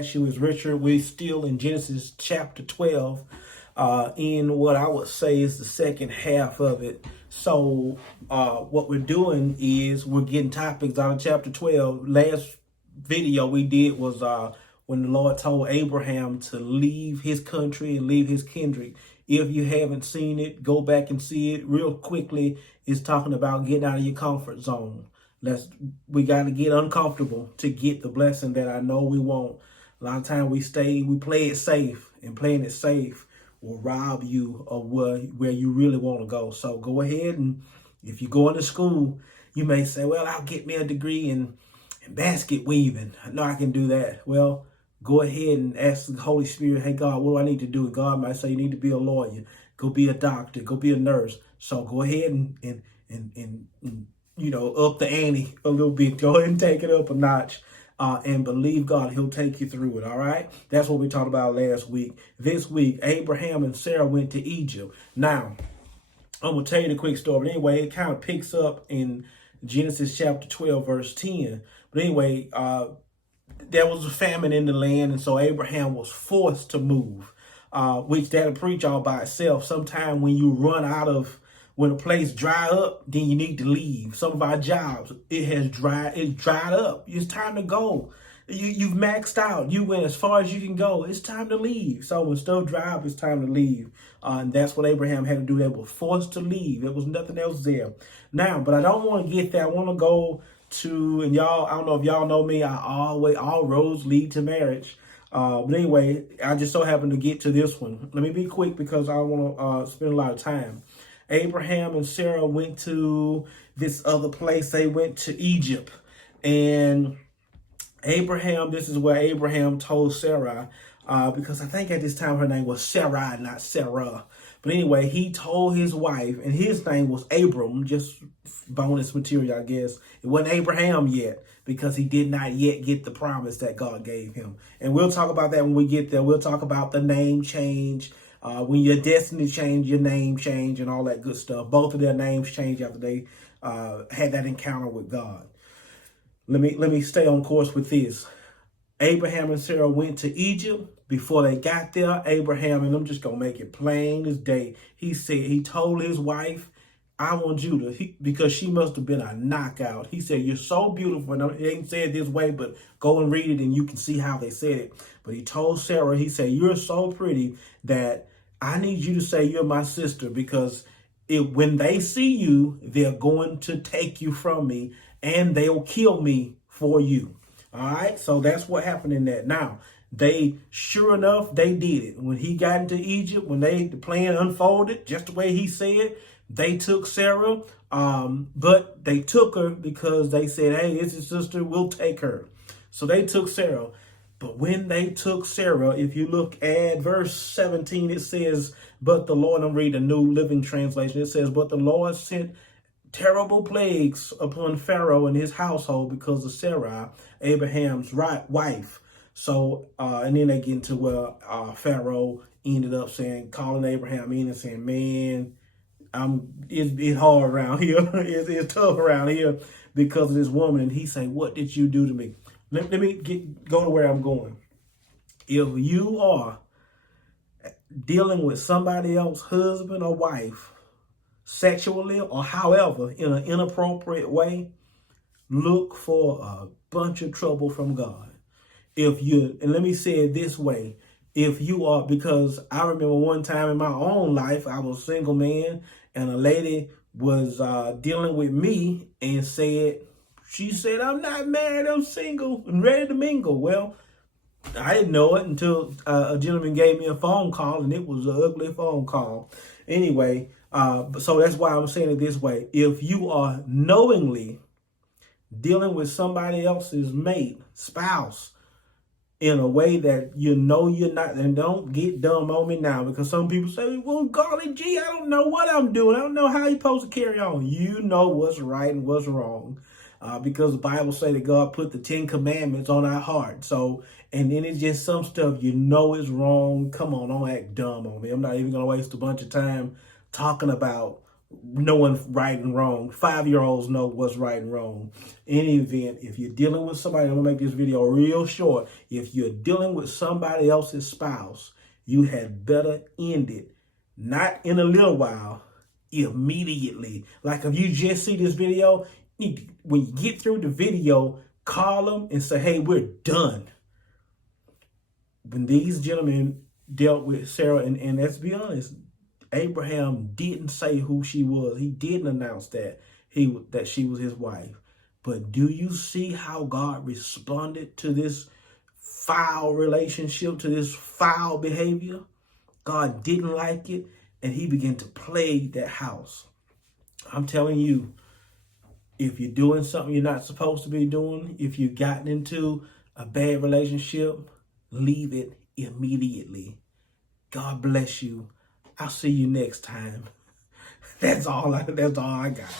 bless you. It's Richard. We're still in Genesis chapter 12, in what I would say is the second half of it. So what we're doing is we're getting topics out of chapter 12. Last video we did was when the Lord told Abraham to leave his country and leave his kindred. If you haven't seen it, go back and see it real quickly. It's talking about getting out of your comfort zone. We got to get uncomfortable to get the blessing that I know we want. A lot of times we play it safe, and playing it safe will rob you of where you really want to go. So go ahead, and if you're going to school, you may say, well, I'll get me a degree in basket weaving. I know I can do that. Well, go ahead and ask the Holy Spirit, hey, God, what do I need to do? And God might say you need to be a lawyer, go be a doctor, go be a nurse. So go ahead and up the ante a little bit. Go ahead and take it up a notch and believe God. He'll take you through it, all right? That's what we talked about last week. This week, Abraham and Sarah went to Egypt. Now, I'm going to tell you the quick story. But anyway, it kind of picks up in Genesis chapter 12, verse 10. But anyway, there was a famine in the land, and so Abraham was forced to move, which that'll preach all by itself. Sometime when you run out of, when a place dry up, then you need to leave. Some of our jobs, it's dried up. It's time to go. You've maxed out. You went as far as you can go. It's time to leave. So when stuff dry up, it's time to leave. And that's what Abraham had to do. They were forced to leave. There was nothing else there. Now, but I don't want to get there. I want to go to, and y'all, I don't know if y'all know me, all roads lead to marriage. But anyway, I just so happened to get to this one. Let me be quick because I want to spend a lot of time. Abraham and Sarah went to this other place. They went to Egypt. And Abraham, this is where Abraham told Sarah, because I think at this time her name was Sarai, not Sarah. But anyway, he told his wife, and his name was Abram, just bonus material, I guess. It wasn't Abraham yet, because he did not yet get the promise that God gave him. And we'll talk about that when we get there. We'll talk about the name change, when your destiny change, your name change, and all that good stuff. Both of their names changed after they had that encounter with God. Let me stay on course with this. Abraham and Sarah went to Egypt. Before they got there, Abraham, and I'm just going to make it plain as day, he told his wife, I want you to, because she must have been a knockout. He said, you're so beautiful. And it ain't said this way, but go and read it and you can see how they said it. But he told Sarah, he said, you're so pretty that I need you to say you're my sister, because when they see you, they're going to take you from me and they'll kill me for you. All right. So that's what happened in that. Now, sure enough, they did it. When he got into Egypt, when the plan unfolded, just the way he said, they took Sarah, but they took her because they said, hey, it's his sister, we'll take her. So they took Sarah. But when they took Sarah, if you look at verse 17, it says, but the Lord, I'm reading a New Living Translation. It says, but the Lord sent terrible plagues upon Pharaoh and his household because of Sarai, Abraham's wife. So, and then they get into where Pharaoh ended up calling Abraham in and saying, man, it's hard around here. it's tough around here because of this woman. And he said, what did you do to me? Let me go to where I'm going. If you are dealing with somebody else's husband or wife, sexually or however, in an inappropriate way, look for a bunch of trouble from God. And let me say it this way, if you are, because I remember one time in my own life, I was a single man and a lady was dealing with me and she said, I'm not married, I'm single and ready to mingle. Well, I didn't know it until a gentleman gave me a phone call, and it was an ugly phone call. Anyway, so that's why I'm saying it this way. If you are knowingly dealing with somebody else's mate, spouse, in a way that you know you're not, and don't get dumb on me now, because some people say, well, golly gee, I don't know what I'm doing. I don't know how you're supposed to carry on. You know what's right and what's wrong, because the Bible say that God put the 10 commandments on our heart. So, and then it's just some stuff you know is wrong. Come on, don't act dumb on me. I'm not even going to waste a bunch of time talking about knowing right and wrong. 5-year-olds know what's right and wrong. In any event, if you're dealing with somebody, I'm going to make this video real short. If you're dealing with somebody else's spouse, you had better end it. Not in a little while, immediately. Like if you just see this video, when you get through the video, call them and say, hey, we're done. When these gentlemen dealt with Sarah, and let's be honest, Abraham didn't say who she was. He didn't announce that she was his wife. But do you see how God responded to this foul relationship, to this foul behavior? God didn't like it, and he began to plague that house. I'm telling you, if you're doing something you're not supposed to be doing, if you've gotten into a bad relationship, leave it immediately. God bless you. I'll see you next time. That's all I got.